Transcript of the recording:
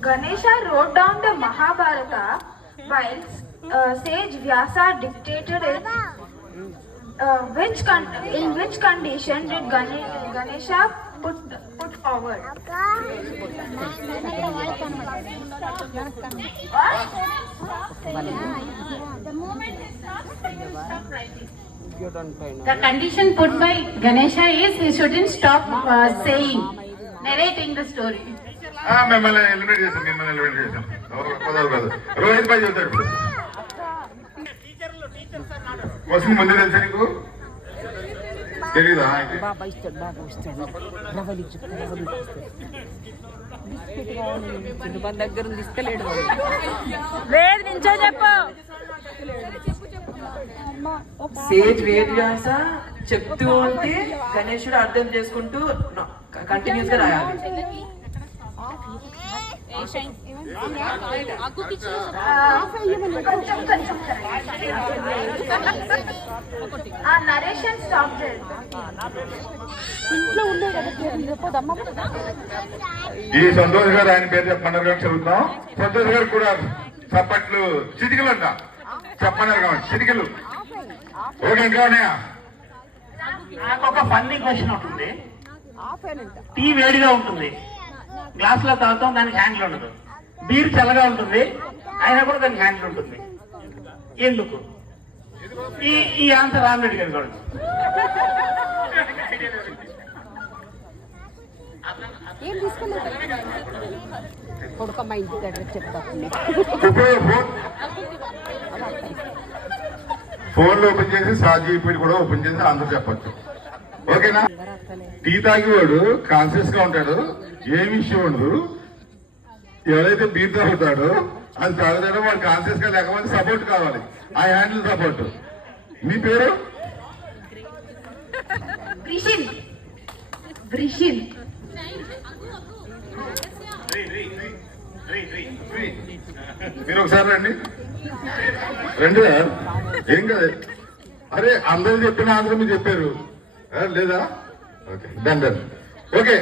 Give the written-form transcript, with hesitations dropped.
Ganesha wrote down the Mahabharata while sage Vyasa dictated it. In which condition did Ganesha put forward? The condition put by Ganesha is he shouldn't stop saying, narrating the story. మిమ్మల్ని eliminate చేశాను రోహిత్ భాయ్ చెబుతాడు ఇప్పుడు question ముందే తెలుసా నీకు తెలీదా దగ్గర ఇస్తలేడు లేదు నించో చెప్పు. సేజ్ వేద్వ్యాస చెప్తూ ఉంటే గణేశుడు అర్థం చేసుకుంటూ కంటిన్యూస్ గా రాయాలి. Narration stopped there. ఈ సంతోష్ గారు ఆయన పేరు చెప్పమన్నారు కానీ చదువుతాం. సంతోష్ గారు కూడా చప్పట్లు చిటికలు అంట చెప్పన్నారు కాబట్టి చిటికలు. ఓకే ఇంకా ఉన్నాయా? నాకు ఒక ఫన్నీ క్వశ్చన్ ఉంటుంది. టీ వేడిగా ఉంటుంది, గ్లాస్ లో తాగుతాం, దానికి హ్యాండిల్ ఉండదు. బీర్ చల్లగా ఉంటుంది, అయినా కూడా దానికి హ్యాండిల్ ఉంటుంది. ఎందుకు? ఈ ఆన్సర్ ఆల్రెడీ గారు కూడా ఫోన్ లో ఓపెన్ చేసి సాజీపీడి కూడా ఓపెన్ చేసి ఆన్సర్ చెప్పచ్చు. ఓకేనా? టీ తాగేవాడు కాన్షియస్ గా ఉంటాడు, ఏ విషయం ఉండదు. ఎవరైతే బీర్ తాగుతాడో అది తాగుతాడో వాడు కాన్షియస్ గా లేకపోతే సపోర్ట్ కావాలి, ఆ హ్యాండిల్ సపోర్ట్. మీ పేరు? మీరు ఒకసారి రండి. రండి ఏం కదా. అరే అందరూ చెప్పిన ఆన్సర్ మీరు చెప్పారు లేదా? Okay done. ఓకే.